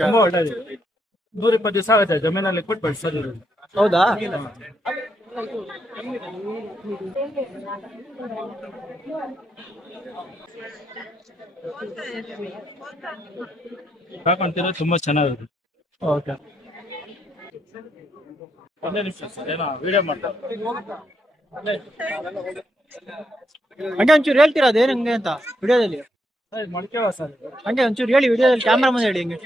ತುಂಬಾ ಒಳ್ಳೇದು. 120 ದಿವಸ ಆಗುತ್ತೆ ಜಮೀನಲ್ಲಿ ಇಟ್ಬಿಟ್ಟು ಬೆಳೆಸೋದು. ಹೌದಾ? ಹಾಕೊಂತೀರ ತುಂಬಾ ಚೆನ್ನಾಗಿದೆ. ಓಕೆ. ಒಂದೇ ನಿಮಿಷ ಸರ್, ಏನೋ ವಿಡಿಯೋ ಮಾಡ್ತಾರೆ. ಹಂಗೆ ಒಂಚೂರು ಹೇಳ್ತೀರಾ ಅದೇನು ಹಂಗೆ ಅಂತ ವಿಡಿಯೋದಲ್ಲಿ? ಮಡಿಕೆವ ಸರ್ ಇದು? ಹಂಗೆ ಒಂಚೂರು ಹೇಳಿ ವಿಡಿಯೋದಲ್ಲಿ, ಕ್ಯಾಮ್ರಾ ಮುಂದೆ ಹೇಳಿ ಹಿಂಗೆ.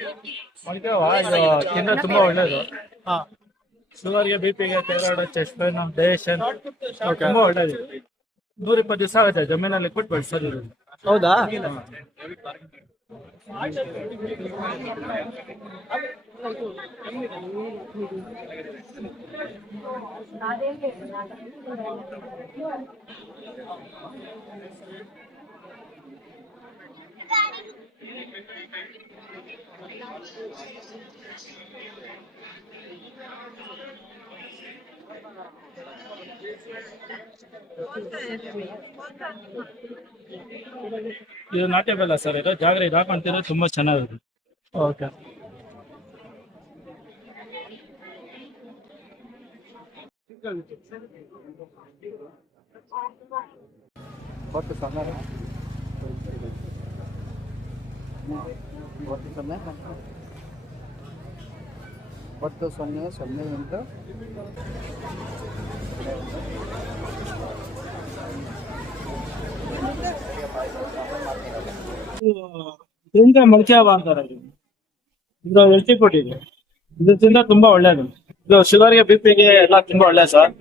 ಮಡಿಕೆವ ಇದು ತಿಂದ್ರೆ ತುಂಬಾ ಒಳ್ಳೇದು. ಹಾ. ಶುಗರ್ಗೆ, ಬಿಪಿಗೆ, ಥೈರಾಯ್ಡ್, ಚೆಸ್ಟ್ ಪೇನ್, ಡೈಜೆಷನ್ ತುಂಬಾ ಒಳ್ಳೇದು. 120 ದಿವಸ ಆಗುತ್ತೆ ಜಮೀನಲ್ಲಿ ಇಟ್ಬಿಟ್ಟು ಬೆಳೆಸೋದು. ಹೌದಾ? ಇದು ನಾಟ್ಯ ಬೆಲ್ಲ ಸರ್, ಇದು ಜಾಗ್ರಿ, ಇದು ಹಾಕೊಂತೀರ ತುಂಬಾ ಚೆನ್ನಾಗಿದೆ. ಓಕೆ. ಒಟ್ಟು 008 ತಿಂದ್ರೆ ಮಲ್ಕ್ಯಾವ ಅಂತಾರೆ. ಇದು ಎಲ್ಟಿ ಕೊಟ್ಟಿದೆ. ಇದು ತಿಂದ್ರೆ ತುಂಬಾ ಒಳ್ಳೇದು. ಇದು ಶುಗರ್ಗೆ, ಬಿಪಿಗೆ ಎಲ್ಲ ತುಂಬಾ ಒಳ್ಳೇದು sir.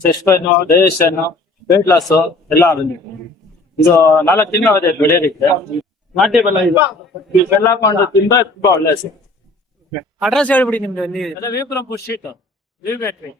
Chest pain, digestion, weight loss ಎಲ್ಲ ಆಗುತ್ತೆ. ಇದು 4 ತಿಂಗಳು ಆಗುತ್ತೆ ಬೆಳೆಯೋದಕ್ಕೆ. ನಾಟಿ ಬೆಲ್ಲ ಇದು. ಈ ಬೆಲ್ಲ ಹಾಕೊಂಡು ತಿಂದ್ರೆ ತುಂಬಾ ಒಳ್ಳೇದು ಸರ್. ಅಡ್ರೆಸ್ ಹೇಳ್ಬಿಡಿ ನಿಮ್ದು. ಅದೇ ವಿಪುರಂ ಶೀಟ್, ವಿ ಬ್ಯಾಟ್ರಿ.